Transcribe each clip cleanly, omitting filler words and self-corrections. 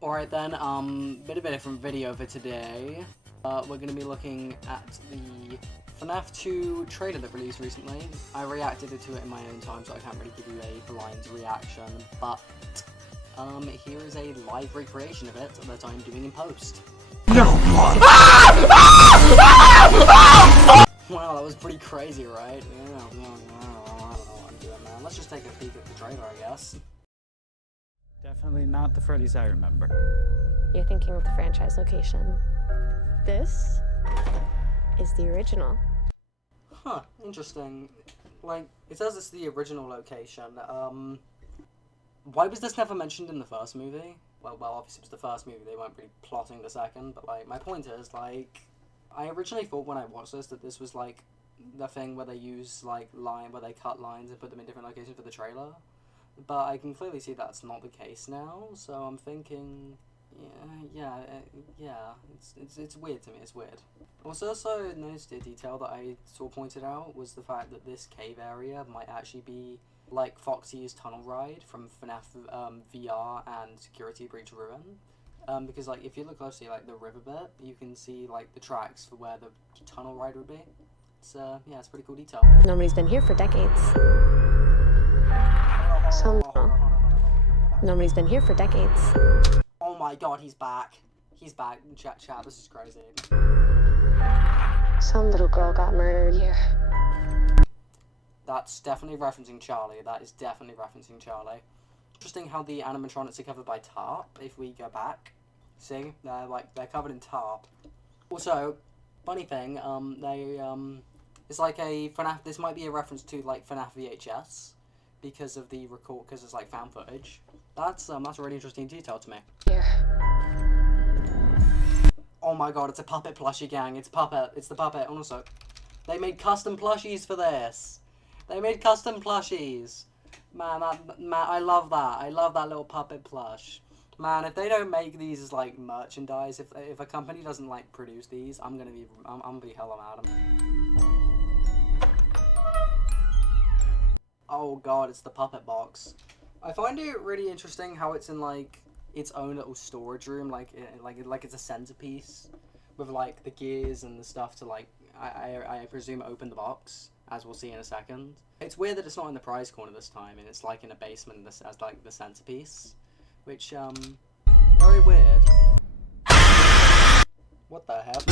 Alright then, bit of a different video for today. We're gonna be looking at the FNaF 2 trailer that released recently. I reacted to it in my own time, so I can't really give you a blind reaction, but here is a live recreation of it that I'm doing in post. Wow, that was pretty crazy, right? Yeah, I don't know what I'm doing, man. Let's just take a peek at the trailer, I guess. Definitely not the Freddy's I remember. You're thinking of the franchise location. This is the original. Huh, interesting. Like, it says it's the original location. Why was this never mentioned in the first movie? Well, obviously it was the first movie, they weren't really plotting the second, but, like, my point is, like, I originally thought when I watched this that this was, like, the thing where they use, like, where they cut lines and put them in different locations for the trailer. But I can clearly see that's not the case now, so I'm thinking, yeah, it's weird to me, it's weird. Also noticed a detail that I saw pointed out was the fact that this cave area might actually be like Foxy's tunnel ride from FNaF VR and Security Breach Ruin. Because like if you look closely, like the river bit, you can see like the tracks for where the tunnel ride would be. It's yeah, it's a pretty cool detail. Nobody's been here for decades. Nobody's been here for decades. Oh my god, he's back. He's back. Chat, this is crazy. Some little girl got murdered here. That's definitely referencing Charlie. That is definitely referencing Charlie. Interesting how the animatronics are covered by tarp, if we go back. See? They're covered in tarp. Also, funny thing, it's like a FNaF, this might be a reference to like FNaF VHS. Because of the because it's like fan footage. That's a really interesting detail to me. Here. Oh my god, it's a puppet plushie gang. It's the puppet. Also, they made custom plushies for this. They made custom plushies. Man, I love that. I love that little puppet plush. Man, if they don't make these as like merchandise, if a company doesn't like produce these, I'm gonna be hella mad at them. Oh god, it's the puppet box. I find it really interesting how it's in like its own little storage room, like it's a centerpiece with like the gears and the stuff to like I presume open the box, as we'll see in a second. It's weird that it's not in the prize corner this time, and it's like in a basement as like the centerpiece, which very weird. What the hell?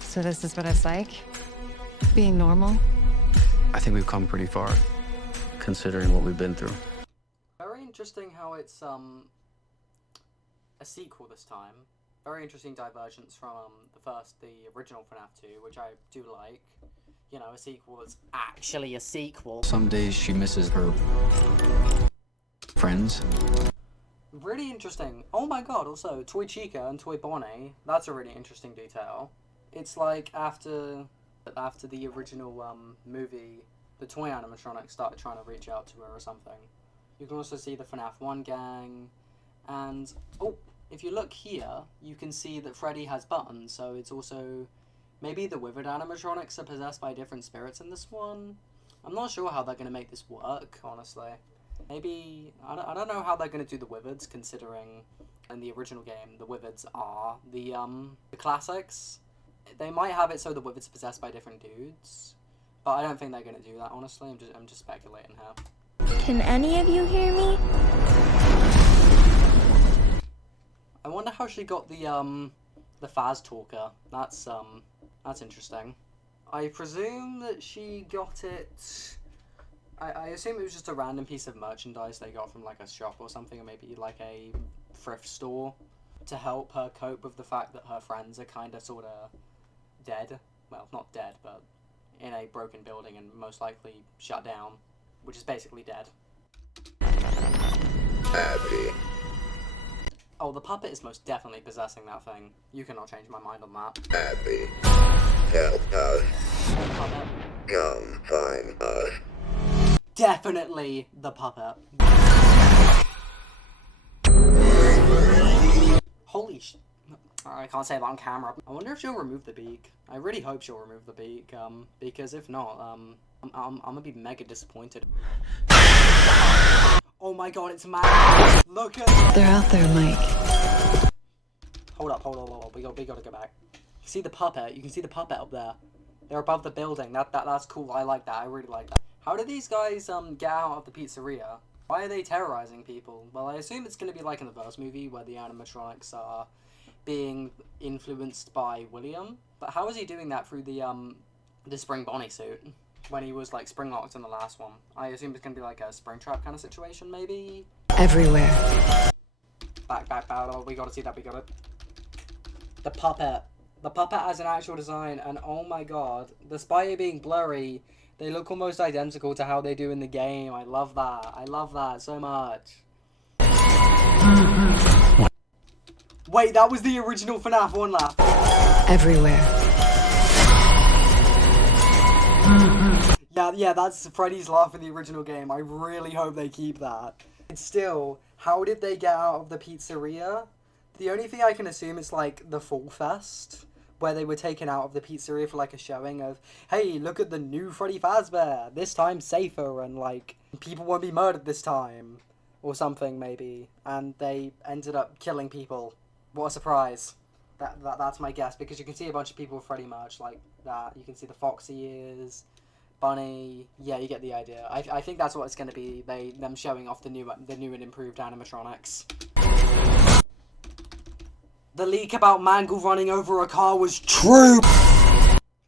So this is what it's like? Being normal? I think we've come pretty far, considering what we've been through. Very interesting how it's a sequel this time. Very interesting divergence from the original FNaF 2, which I do like. You know, a sequel that's actually a sequel. Some days she misses her friends. Really interesting. Oh my god, also, Toy Chica and Toy Bonnie, that's a really interesting detail. It's like after the original movie, the toy animatronics started trying to reach out to her or something. You can also see the FNaF 1 gang, and oh, if you look here, you can see that Freddy has buttons, so it's also, maybe the Withered animatronics are possessed by different spirits in this one. I'm not sure how they're going to make this work, honestly. Maybe, I don't know how they're going to do the Withereds, considering in the original game, the Withereds are the classics. They might have it so the Withereds possessed by different dudes, but I don't think they're gonna do that. Honestly, I'm just speculating here. Can any of you hear me? I wonder how she got the Faz talker. That's interesting. I presume that she got it. I assume it was just a random piece of merchandise they got from like a shop or something, or maybe like a thrift store, to help her cope with the fact that her friends are kind of sort of dead. Well, not dead, but in a broken building and most likely shut down, which is basically dead. Abby. Oh, the puppet is most definitely possessing that thing. You cannot change my mind on that. Abby. Help us. Puppet. Come find us. Definitely the puppet. Holy sh... I can't say that on camera. I wonder if she'll remove the beak. I really hope she'll remove the beak, because if not, I'm gonna be mega disappointed. Oh my god, it's mad. Look at... They're out there, Mike. Hold up. We gotta go back. See the puppet? You can see the puppet up there. They're above the building. That's cool. I like that. I really like that. How did these guys get out of the pizzeria? Why are they terrorizing people? Well, I assume it's gonna be like in the first movie where the animatronics are being influenced by William. But how is he doing that through the Spring Bonnie suit when he was like spring locked in the last one? I assume it's gonna be like a spring trap kind of situation, maybe. Everywhere. Back. Oh, we gotta see that. We got it. The puppet. The puppet has an actual design, and oh my god, despite it being blurry, they look almost identical to how they do in the game. I love that. I love that so much. Wait, that was the original FNaF 1 laugh. Everywhere. Yeah, that's Freddy's laugh in the original game. I really hope they keep that. And still, how did they get out of the pizzeria? The only thing I can assume is like the Fall Fest, where they were taken out of the pizzeria for like a showing of, hey, look at the new Freddy Fazbear, this time safer, and like, people won't be murdered this time, or something maybe, and they ended up killing people. What a surprise. That's my guess, because you can see a bunch of people with Freddy merch like that. You can see the Foxy ears, Bunny. Yeah, you get the idea. I think that's what it's going to be. Them showing off the new and improved animatronics. The leak about Mangle running over a car was true.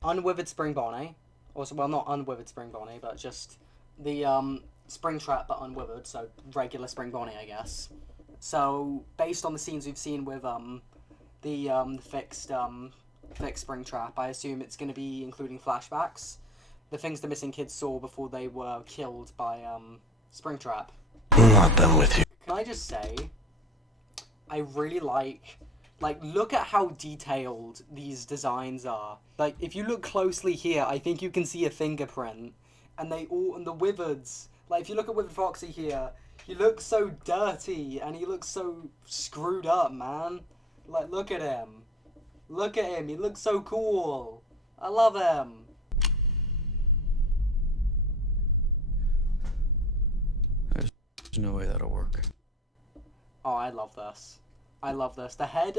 Unwithered Spring Bonnie. Also, well, not Unwithered Spring Bonnie, but just the Spring Trap, but unwithered. So regular Spring Bonnie, I guess. So based on the scenes we've seen with the fixed Spring Trap, I assume it's going to be including flashbacks, the things the missing kids saw before they were killed by Spring Trap. I'm not done with you. Can I just say, I really like, look at how detailed these designs are. Like, if you look closely here, I think you can see a fingerprint, and the Withereds. Like, if you look at Withered Foxy here, he looks so dirty, and he looks so screwed up, man. Like, look at him. Look at him. He looks so cool. I love him. There's no way that'll work. Oh, I love this. I love this. The head,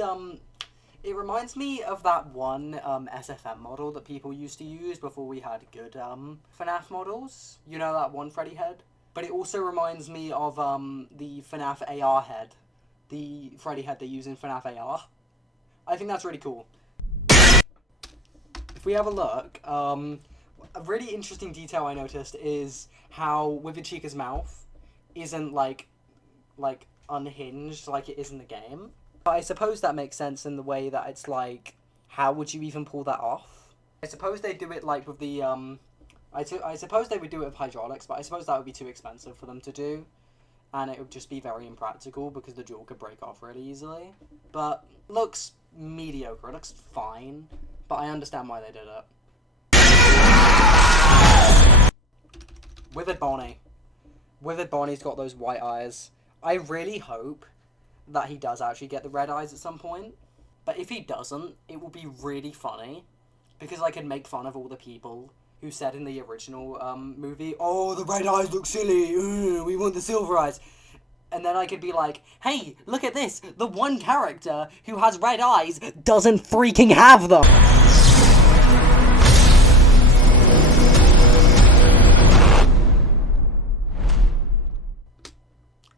it reminds me of that one SFM model that people used to use before we had good FNaF models. You know, that one Freddy head? But it also reminds me of the FNaF AR head. The Freddy head they use in FNaF AR. I think that's really cool. If we have a look, a really interesting detail I noticed is how Withered Chica's mouth isn't like unhinged like it is in the game. But I suppose that makes sense in the way that it's like, how would you even pull that off? I suppose they do it like with the I suppose they would do it with hydraulics, but I suppose that would be too expensive for them to do, and it would just be very impractical because the jaw could break off really easily. But looks mediocre. It looks fine, but I understand why they did it. Withered Bonnie. Withered Bonnie's got those white eyes. I really hope that he does actually get the red eyes at some point. But if he doesn't, it will be really funny, because I can make fun of all the people who said in the original movie, oh, the red eyes look silly, we want the silver eyes. And then I could be like, hey, look at this, the one character who has red eyes doesn't freaking have them.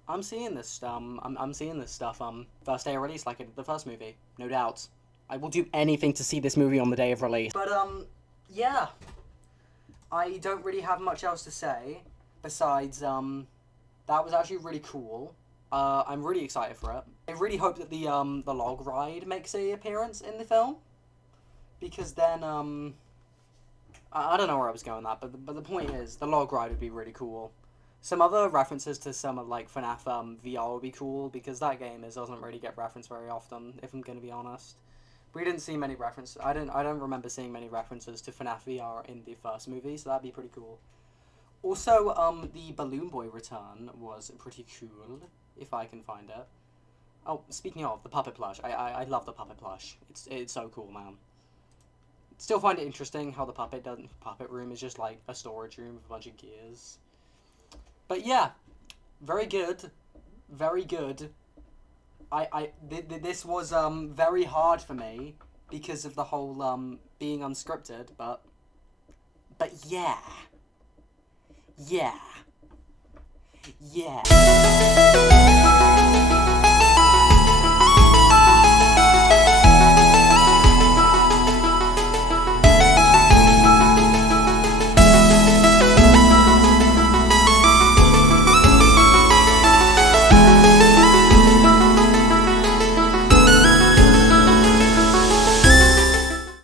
I'm seeing this stuff first day of release like I did the first movie, no doubt. I will do anything to see this movie on the day of release. But yeah. I don't really have much else to say besides that was actually really cool. I'm really excited for it. I really hope that the log ride makes an appearance in the film, because then I don't know where I was going with that, but the point is the log ride would be really cool. Some other references to some of like FNaF VR would be cool, because that game doesn't really get referenced very often, if I'm going to be honest. We didn't see many references. I don't remember seeing many references to FNaF VR in the first movie, so that'd be pretty cool. Also, the Balloon Boy return was pretty cool, if I can find it. Oh, speaking of, the puppet plush. I love the puppet plush. It's so cool, man. Still find it interesting how the puppet room is just like a storage room with a bunch of gears. But yeah, Very good. Very good. This was very hard for me because of the whole being unscripted, but yeah. Yeah. Yeah.